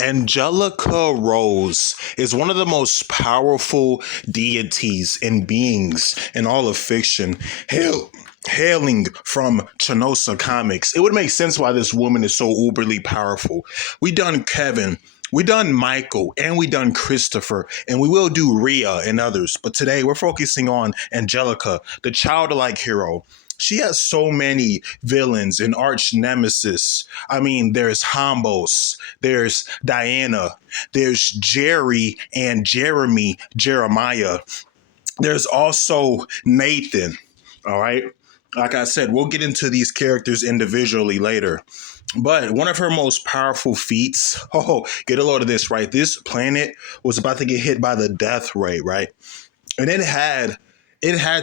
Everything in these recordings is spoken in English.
Angelica Rose is one of the most powerful deities and beings in all of fiction, hailing from Chanosa comics. It would make sense why this woman is so uberly powerful. We done Kevin, we done Michael, and we done Christopher, and we will do Rhea and others. But today we're focusing on Angelica, the childlike hero. She has so many villains and arch nemesis. I mean, there's Hombos, there's Diana, there's Jerry and Jeremiah. There's also Nathan. All right. Like I said, we'll get into these characters individually later. But one of her most powerful feats, get a load of this, right? This planet was about to get hit by the death ray, right? And it had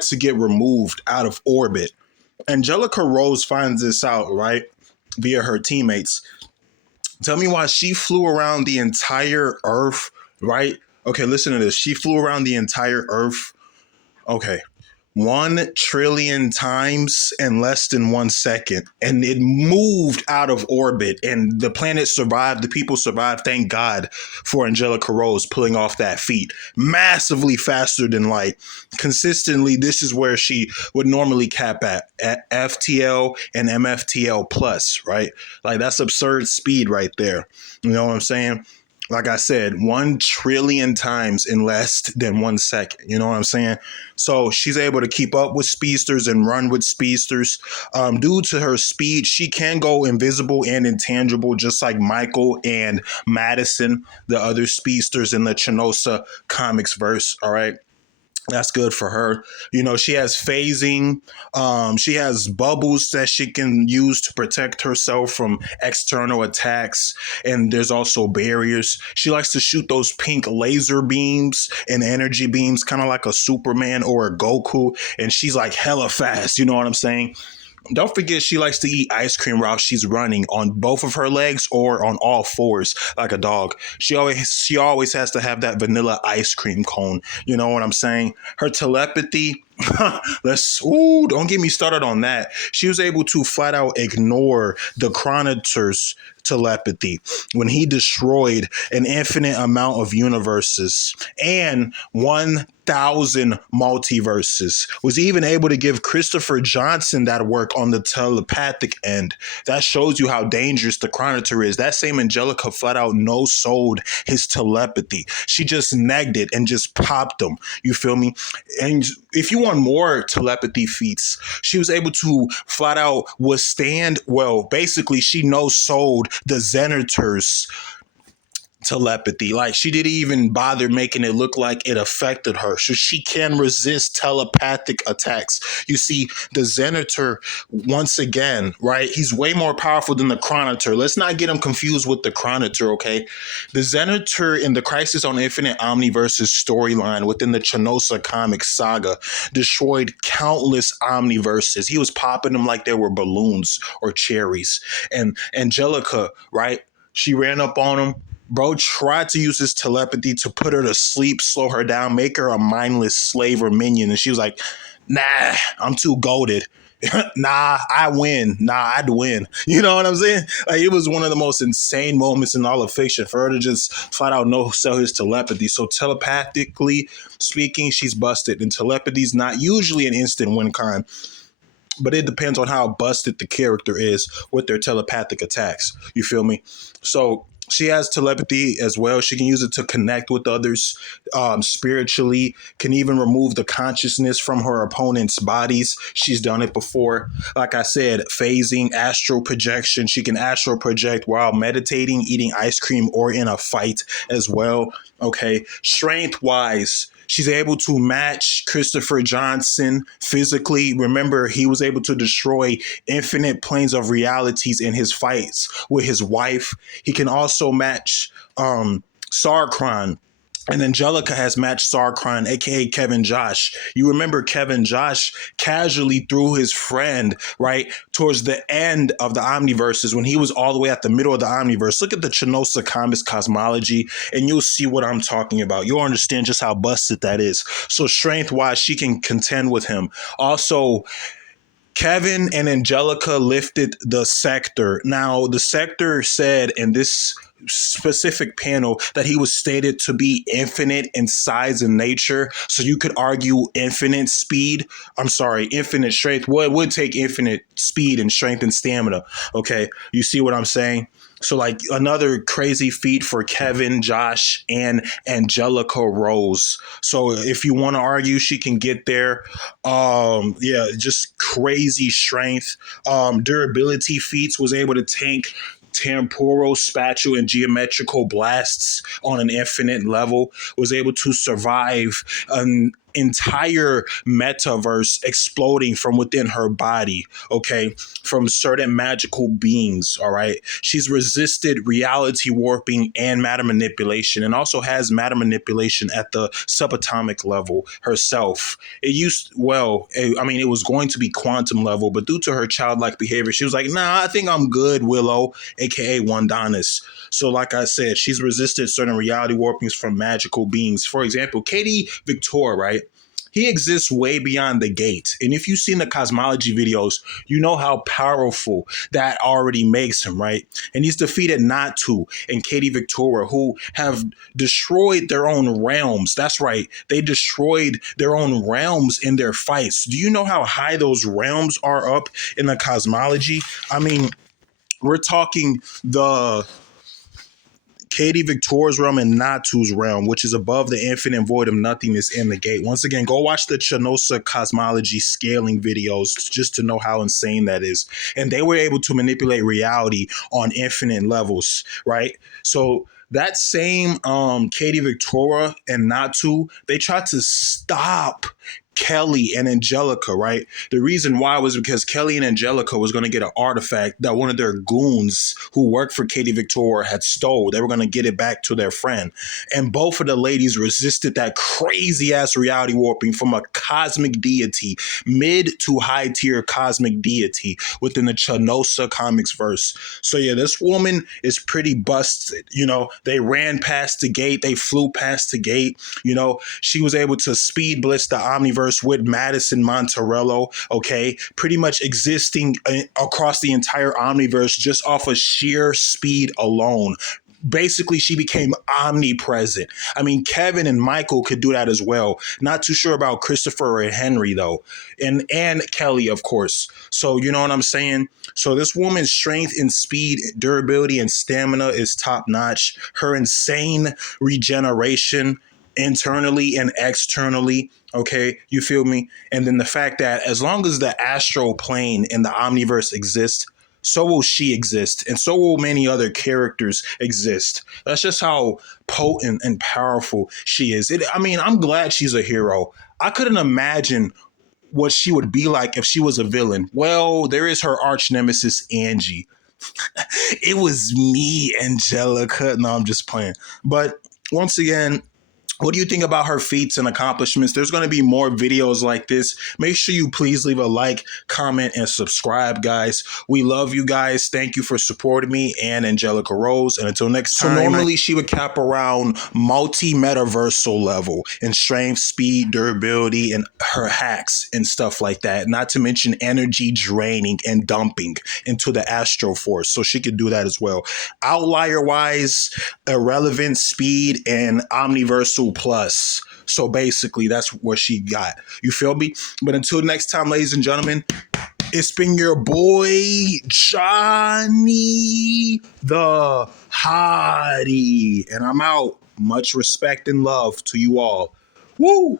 to get removed out of orbit. Angelica Rose finds this out, right? Via her teammates. Tell me why she flew around the entire Earth, right? Okay, listen to this. She flew around the entire Earth. Okay, 1 trillion times in less than 1 second. And it moved out of orbit and the planet survived. The people survived. Thank God for Angelica Rose pulling off that feat. Massively faster than light. Consistently, this is where she would normally cap at FTL and MFTL plus, right? Like that's absurd speed right there. You know what I'm saying? Like I said, 1 trillion times in less than 1 second. You know what I'm saying? So she's able to keep up with speedsters and run with speedsters. Due to her speed, she can go invisible and intangible, just like Michael and Madison, the other speedsters in the Chanosa comics verse. All right. That's good for her. You know, she has phasing. She has bubbles that she can use to protect herself from external attacks. And there's also barriers. She likes to shoot those pink laser beams and energy beams, kind of like a Superman or a Goku. And she's like hella fast. You know what I'm saying? Don't forget, she likes to eat ice cream while she's running on both of her legs or on all fours like a dog. She always has to have that vanilla ice cream cone. You know what I'm saying? Her telepathy. Don't get me started on that. She was able to flat out ignore the Chronicler's telepathy when he destroyed an infinite amount of universes and 1,000 multiverses. Was even able to give Christopher Johnson that work on the telepathic end. That shows you how dangerous the Chronicler is. That same Angelica flat out no-sold his telepathy. She just negged it and just popped him. You feel me? And if you want more telepathy feats, she was able to flat out withstand, well, basically she no-sold the Zenitors telepathy. Like she didn't even bother making it look like it affected her. So she can resist telepathic attacks. You see, the Zenitor, once again, right? He's way more powerful than the Chronicler. Let's not get him confused with the Chronicler, okay? The Zenitor in the Crisis on Infinite Omniverses storyline within the Chanosa comics saga destroyed countless omniverses. He was popping them like they were balloons or cherries. And Angelica, right? She ran up on him. Bro tried to use his telepathy to put her to sleep, slow her down, make her a mindless slave or minion. And she was like, nah, I'm too goated. Nah, I win. Nah, I'd win. You know what I'm saying? Like, it was one of the most insane moments in all of fiction for her to just flat out no sell his telepathy. So telepathically speaking, she's busted. And telepathy's not usually an instant win con, but it depends on how busted the character is with their telepathic attacks. You feel me? So she has telepathy as well. She can use it to connect with others spiritually, can even remove the consciousness from her opponent's bodies. She's done it before. Like I said, phasing, astral projection. She can astral project while meditating, eating ice cream, or in a fight as well. Okay. Strength wise, she's able to match Christopher Johnson physically. Remember, he was able to destroy infinite planes of realities in his fights with his wife. He can also match Sarkron. And Angelica has matched Sarkron, aka Kevin Josh. You remember Kevin Josh casually threw his friend, right, towards the end of the Omniverses when he was all the way at the middle of the Omniverse. Look at the Chanosa comics cosmology, and you'll see what I'm talking about. You'll understand just how busted that is. So strength-wise, she can contend with him. Also, Kevin and Angelica lifted the Sector. Now, the Sector said in this specific panel that he was stated to be infinite in size and nature. So you could argue infinite speed. I'm sorry, infinite strength. Well, it would take infinite speed and strength and stamina. Okay. You see what I'm saying? So, like, another crazy feat for Kevin, Josh, and Angelica Rose. So, if you want to argue, she can get there. Yeah, just crazy strength. Durability feats, was able to tank temporal, spatial, and geometrical blasts on an infinite level, was able to survive an entire metaverse exploding from within her body, okay, from certain magical beings, all right. She's resisted reality warping and matter manipulation, and also has matter manipulation at the subatomic level herself. It used, well, I mean, it was going to be quantum level, but due to her childlike behavior, she was like, nah, I think I'm good, Willow, aka Wandanis. So, like I said, she's resisted certain reality warpings from magical beings. For example, Katie Victor, right? He exists way beyond the gate. And if you've seen the cosmology videos, you know how powerful that already makes him, right? And he's defeated Natu and Katie Victoria, who have destroyed their own realms. That's right. They destroyed their own realms in their fights. Do you know how high those realms are up in the cosmology? I mean, we're talking the Katie Victoria's realm and Natu's realm, which is above the infinite void of nothingness in the gate. Once again, go watch the Chanosa cosmology scaling videos just to know how insane that is. And they were able to manipulate reality on infinite levels, right? So that same Katie Victoria and Natu, they tried to stop Kelly and Angelica, right? The reason why was because Kelly and Angelica was going to get an artifact that one of their goons who worked for Katie Victoria had stole. They were going to get it back to their friend. And both of the ladies resisted that crazy ass reality warping from a cosmic deity, mid to high tier cosmic deity within the Chanosa comics verse. So yeah, this woman is pretty busted. You know, they ran past the gate, they flew past the gate. You know, she was able to speed blitz the Omniverse with Madison Monterello, okay, pretty much existing across the entire Omniverse just off of sheer speed alone. Basically, she became omnipresent. I mean, Kevin and Michael could do that as well. Not too sure about Christopher and Henry though, and Kelly, of course. So you know what I'm saying. So this woman's strength and speed, durability, and stamina is top notch. Her insane regeneration internally and externally. Okay, you feel me? And then the fact that as long as the astral plane and the omniverse exist, so will she exist, and so will many other characters exist. That's just how potent and powerful she is. I mean, I'm glad she's a hero. I couldn't imagine what she would be like if she was a villain. Well, there is her arch nemesis, Angie. It was me, Angelica. No, I'm just playing. But once again, what do you think about her feats and accomplishments? There's going to be more videos like this. Make sure you please leave a like, comment, and subscribe, guys. We love you guys. Thank you for supporting me and Angelica Rose. And until next time. So normally she would cap around multi-metaversal level in strength, speed, durability, and her hacks and stuff like that. Not to mention energy draining and dumping into the astral force. So she could do that as well. Outlier wise, irrelevant speed and omniversal plus. So basically, that's what she got. You feel me? But until next time, ladies and gentlemen, it's been your boy, Johnny the Hottie. And I'm out. Much respect and love to you all. Woo!